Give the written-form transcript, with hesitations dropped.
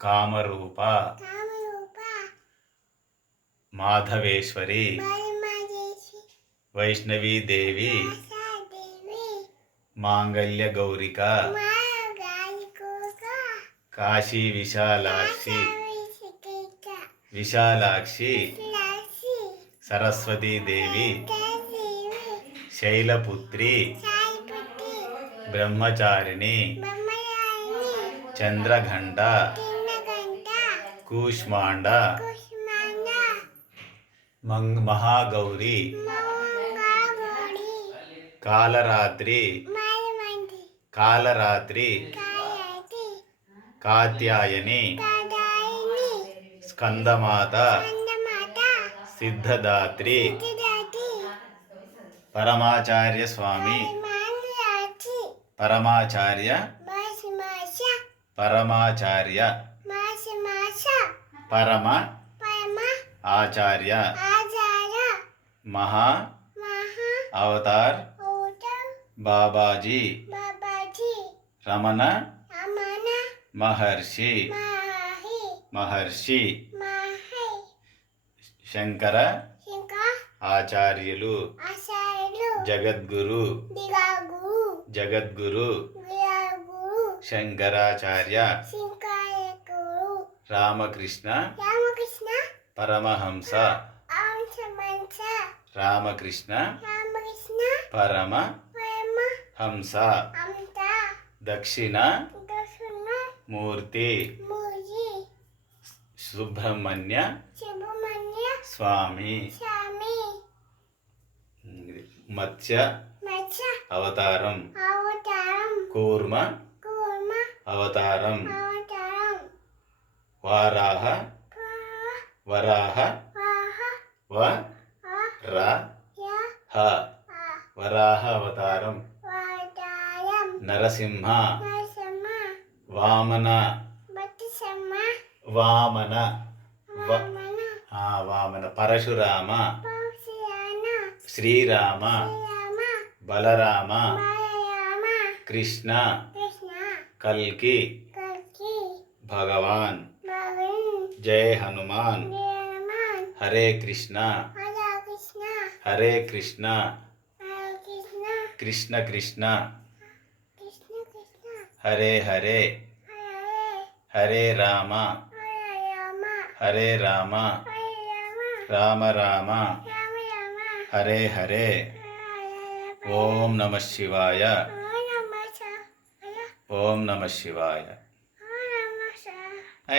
కామరూప మాధవేశ్వరి వైష్ణవీదేవి మాంగళ్య గౌరిక కాశీ విశాలాక్షి సరస్వతీదేవి శైలపుత్రి బ్రహ్మచారిణి చంద్రఘంట కూష్మాండ మహాగౌరి కాలరాత్రి కాత్యాయని స్కందమాత సిద్ధదాత్రి పరమాచార్య స్వామి పరమ ఆచార్య మహా అవతార్ బాబాజీ రమణ మహర్షి శంకర ఆచార్యులు జగద్గురు శంకరాచార్య రామకృష్ణ పరమహంస దక్షిణ మూర్తి సుబ్రహ్మణ్య స్వామి మత్స్య అవతారం కూర్మ అవతారం వరాహ వరాహ అవతారం నరసింహ వామన పరశురామ శ్రీరామ బలరామ కృష్ణ కల్కి భగవాన్ జై హనుమాన్ హరే కృష్ణ కృష్ణ కృష్ణ హరే హరే హరే రామ రామ రామ హరే హరే ఓం నమః శివాయ ఓం నమః శివాయ.